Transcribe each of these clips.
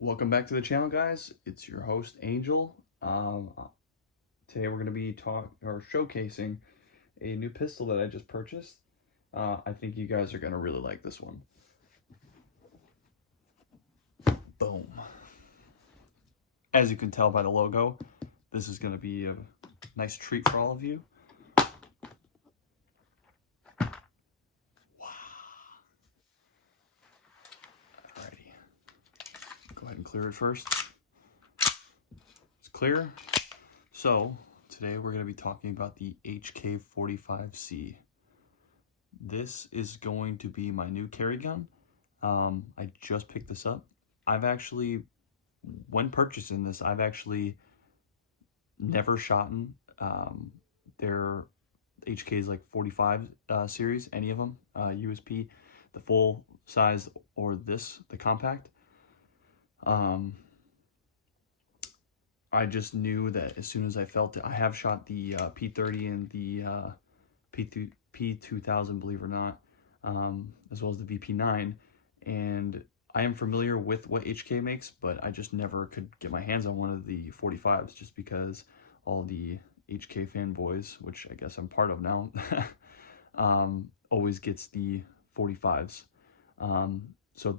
Welcome back to the channel, guys. It's your host, Angel. Today we're going to be showcasing a new pistol that I just purchased. I think you guys are going to really like this one. Boom. As you can tell by the logo, this is going to be a nice treat for all of you. Go ahead and clear it first. It's clear. So today we're going to be talking about the HK45C. This is going to be my new carry gun. I just picked this up. When purchasing this, I've actually never shot their HK's like 45 series, any of them, USP, the full size, or the compact. I just knew that as soon as I felt it. I have shot the P30 and the P2000, believe it or not, as well as the VP9, and I am familiar with what HK makes, but I just never could get my hands on one of the 45s just because all the HK fanboys, which I guess I'm part of now, always gets the 45s. So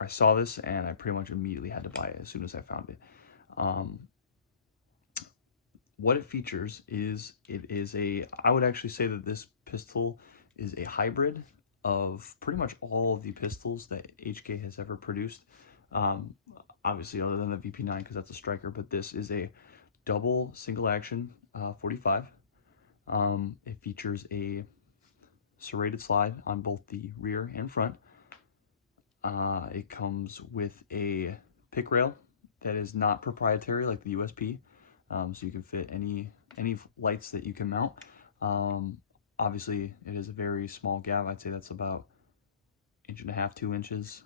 I saw this and I pretty much immediately had to buy it as soon as I found it. What it features is, I would actually say that this pistol is a hybrid of pretty much all of the pistols that HK has ever produced. Obviously other than the VP9 because that's a striker, but this is a double single action 45. It features a serrated slide on both the rear and front. It comes with a pick rail that is not proprietary like the USP, so you can fit any lights that you can mount. Obviously, it is a very small gap. I'd say that's about 1.5 inches, 2 inches.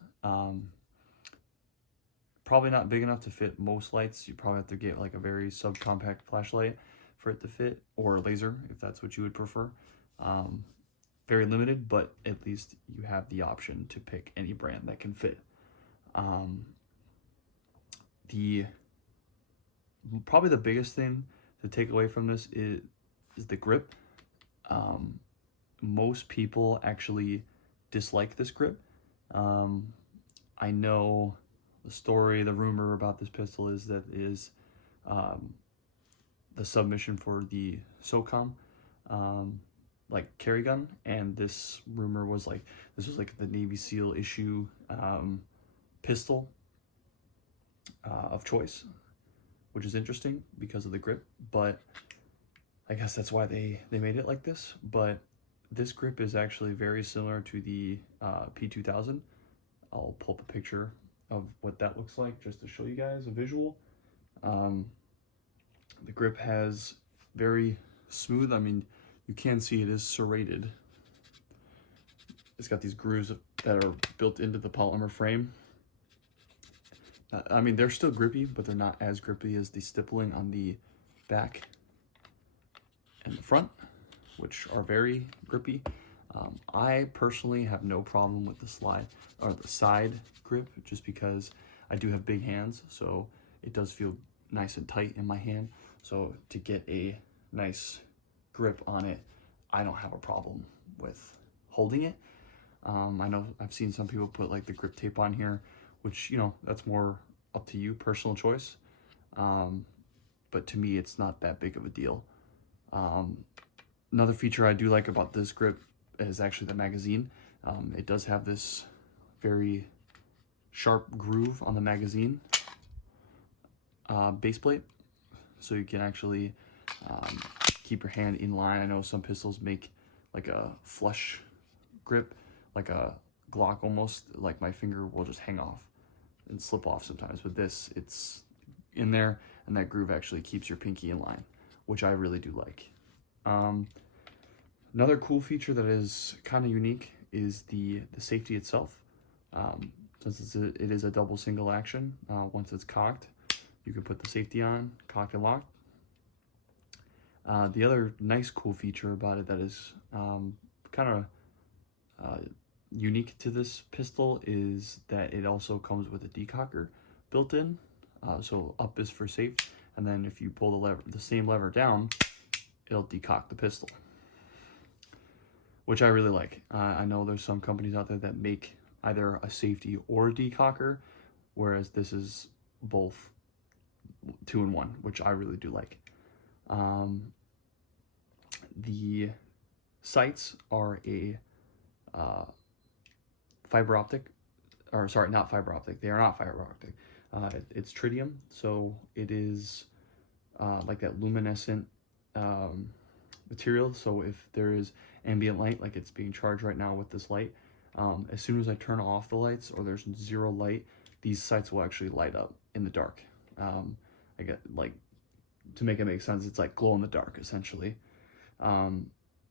Probably not big enough to fit most lights. You probably have to get like a very subcompact flashlight for it to fit, or a laser if that's what you would prefer. Very limited, but at least you have the option to pick any brand that can fit. Probably the biggest thing to take away from this is the grip. Most people actually dislike this grip. I know the rumor about this pistol is that it is the submission for the SOCOM like carry gun, and this rumor was like this was like the Navy SEAL issue pistol of choice, which is interesting because of the grip, but I guess that's why they made it like this. But this grip is actually very similar to the P2000. I'll pull up a picture of what that looks like just to show you guys a visual. The grip has very smooth, I mean, you can see it is serrated. It's got these grooves that are built into the polymer frame. I mean, they're still grippy, but they're not as grippy as the stippling on the back and the front, which are very grippy. I personally have no problem with the side grip, just because I do have big hands, so it does feel nice and tight in my hand. So to get a nice grip on it, I don't have a problem with holding it. I know I've seen some people put like the grip tape on here, which, you know, that's more up to you, personal choice. But to me, it's not that big of a deal. Another feature I do like about this grip is actually the magazine. It does have this very sharp groove on the magazine base plate, so you can actually keep your hand in line. I know some pistols make like a flush grip, like a Glock almost, like my finger will just hang off and slip off sometimes. But this, it's in there, and that groove actually keeps your pinky in line, which I really do like. Another cool feature that is kind of unique is the safety itself. Since it is a double single action, once it's cocked, you can put the safety on, cocked and locked. The other nice cool feature about it that is kind of unique to this pistol is that it also comes with a decocker built in. So up is for safe, and then if you pull the same lever down, it'll decock the pistol, which I really like. I know there's some companies out there that make either a safety or a decocker, whereas this is both 2-in-1, which I really do like. The sights are a fiber optic, or sorry, not fiber optic. They are not fiber optic. It's tritium, so it is like that luminescent material. So if there is ambient light, like it's being charged right now with this light, as soon as I turn off the lights or there's zero light, these sights will actually light up in the dark. I get, like, to make it make sense, it's like glow in the dark essentially.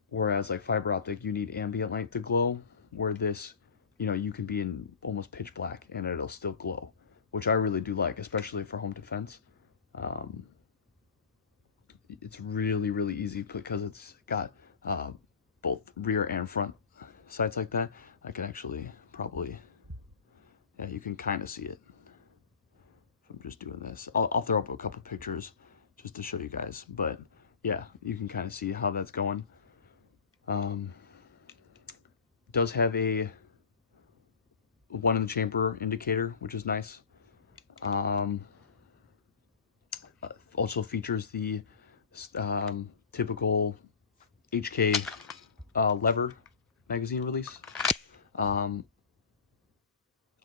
Whereas like fiber optic, you need ambient light to glow, where this, you can be in almost pitch black and it'll still glow, which I really do like, especially for home defense. It's really, really easy because it's got both rear and front sights like that. I can actually probably, yeah, you can kind of see it. If I'm just doing this, I'll throw up a couple pictures just to show you guys, but yeah, you can kind of see how that's going. Does have a 1 in the chamber indicator, which is nice. Also features the typical HK lever magazine release.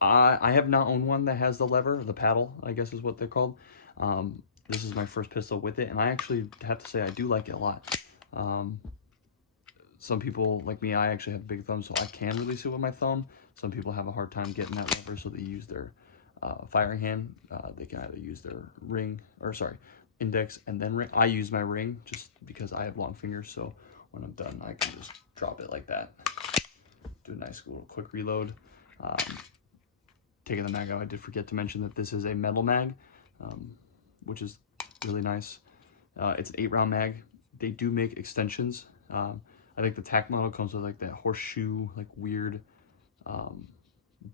I have not owned one that has the lever, the paddle, I guess is what they're called. This is my first pistol with it, and I actually have to say I do like it a lot. Some people, like me, I actually have a big thumb, so I can release it with my thumb. Some people have a hard time getting that lever, so they use their firing hand. They can either use their index and then ring. I use my ring just because I have long fingers, so when I'm done, I can just drop it like that. Do a nice little quick reload. Taking the mag out, I did forget to mention that this is a metal mag, which is really nice. It's an 8-round mag. They do make extensions. I think the TAC model comes with like that horseshoe, like weird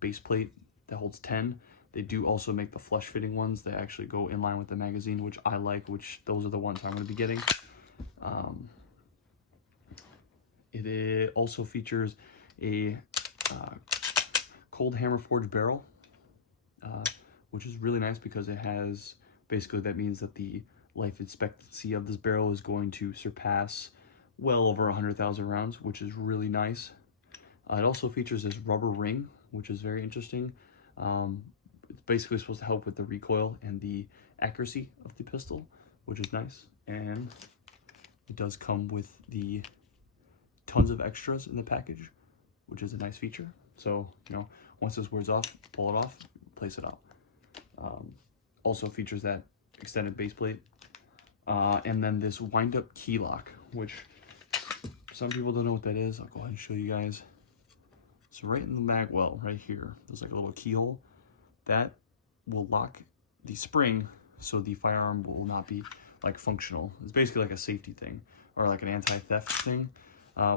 base plate that holds 10. They do also make the flush fitting ones that actually go in line with the magazine, which I like, which those are the ones I'm going to be getting. It also features a cold hammer forged barrel, which is really nice because it has, basically that means that the life expectancy of this barrel is going to surpass well over 100,000 rounds, which is really nice. It also features this rubber ring, which is very interesting. It's basically supposed to help with the recoil and the accuracy of the pistol, which is nice. And it does come with the tons of extras in the package, which is a nice feature. So, once this wears off, pull it off, place it out. Also features that extended base plate. And then this wind-up key lock, which some people don't know what that is. I'll go ahead and show you guys. So right in the mag well, right here, there's like a little keyhole. That will lock the spring so the firearm will not be like functional. It's basically like a safety thing or like an anti-theft thing,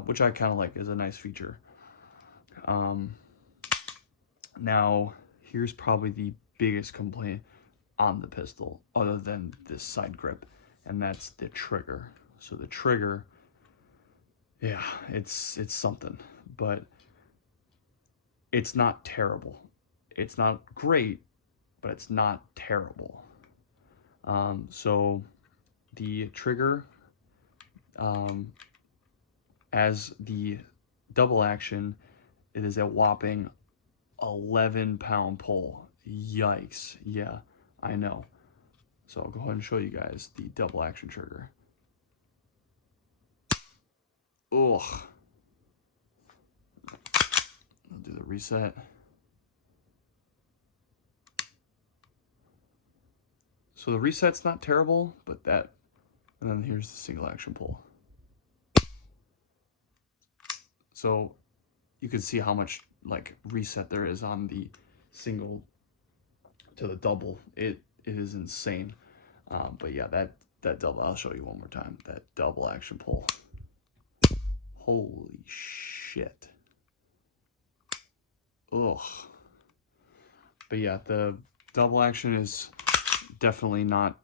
which I kind of like as a nice feature. Now, here's probably the biggest complaint on the pistol other than this side grip, and that's the trigger. So the trigger, yeah, it's something, but it's not terrible. It's not great, but it's not terrible. So the trigger, as the double action, it is a whopping 11-pound pull. Yikes. Yeah, I know. So I'll go ahead and show you guys the double action trigger. Ugh. I'll do the reset. So the reset's not terrible, but that, and then here's the single action pull. So you can see how much like reset there is on the single to the double. It is insane. But yeah, that double, I'll show you one more time. That double action pull. Holy shit. ugh. But yeah, the double action is definitely not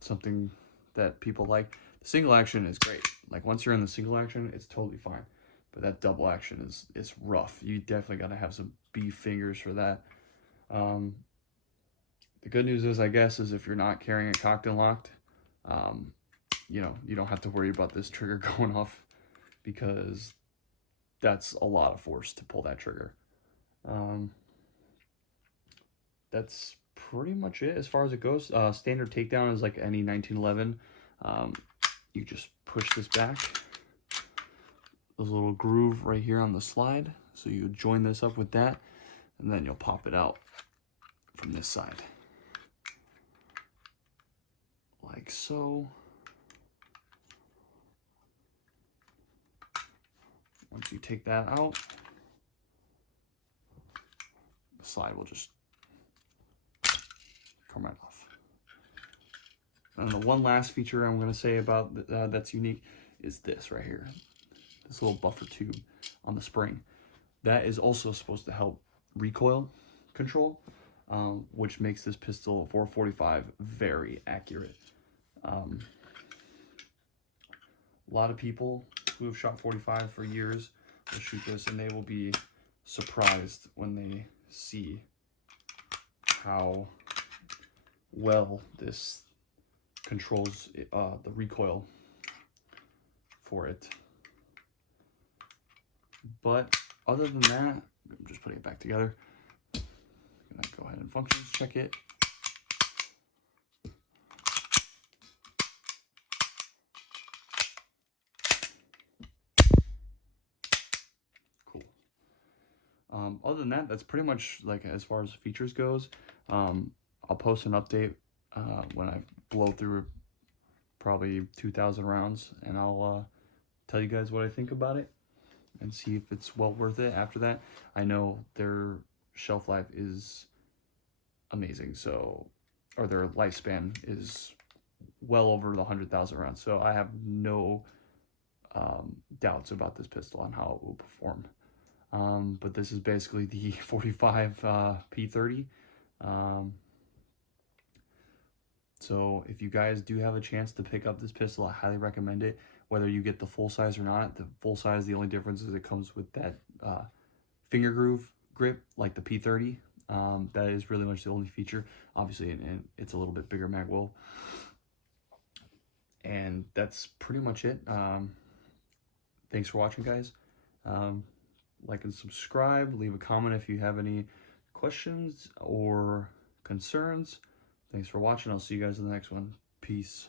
something that people like. The single action is great. Like once you're in the single action, it's totally fine. But that double action is rough. You definitely got to have some beef fingers for that. The good news is, I guess, is if you're not carrying it cocked and locked, you know, you don't have to worry about this trigger going off, because that's a lot of force to pull that trigger. That's pretty much it as far as it goes. Standard takedown is like any 1911. You just push this back. There's a little groove right here on the slide, so you join this up with that, and then you'll pop it out from this side. Like so. Once you take that out, the slide will just come right off. And the one last feature I'm going to say about that's unique is this right here. This little buffer tube on the spring. That is also supposed to help recoil control, which makes this pistol 445 very accurate. A lot of people who have shot 45 for years will shoot this, and they will be surprised when they see how well this controls the recoil for it. But other than that, I'm just putting it back together. I'm gonna go ahead and functions check it. Cool. Other than that, that's pretty much like as far as features goes. I'll post an update when I blow through probably 2,000 rounds, and I'll tell you guys what I think about it and see if it's well worth it after that. I know their shelf life is amazing, so, or their lifespan is well over the 100,000 rounds, so I have no doubts about this pistol and how it will perform. But this is basically the 45 P30. So if you guys do have a chance to pick up this pistol, I highly recommend it. Whether you get the full size or not, the full size, the only difference is it comes with that finger groove grip like the P30. That is really much the only feature. Obviously, and it's a little bit bigger mag well. And that's pretty much it. Thanks for watching, guys. Like and subscribe. Leave a comment if you have any questions or concerns. Thanks for watching. I'll see you guys in the next one. Peace.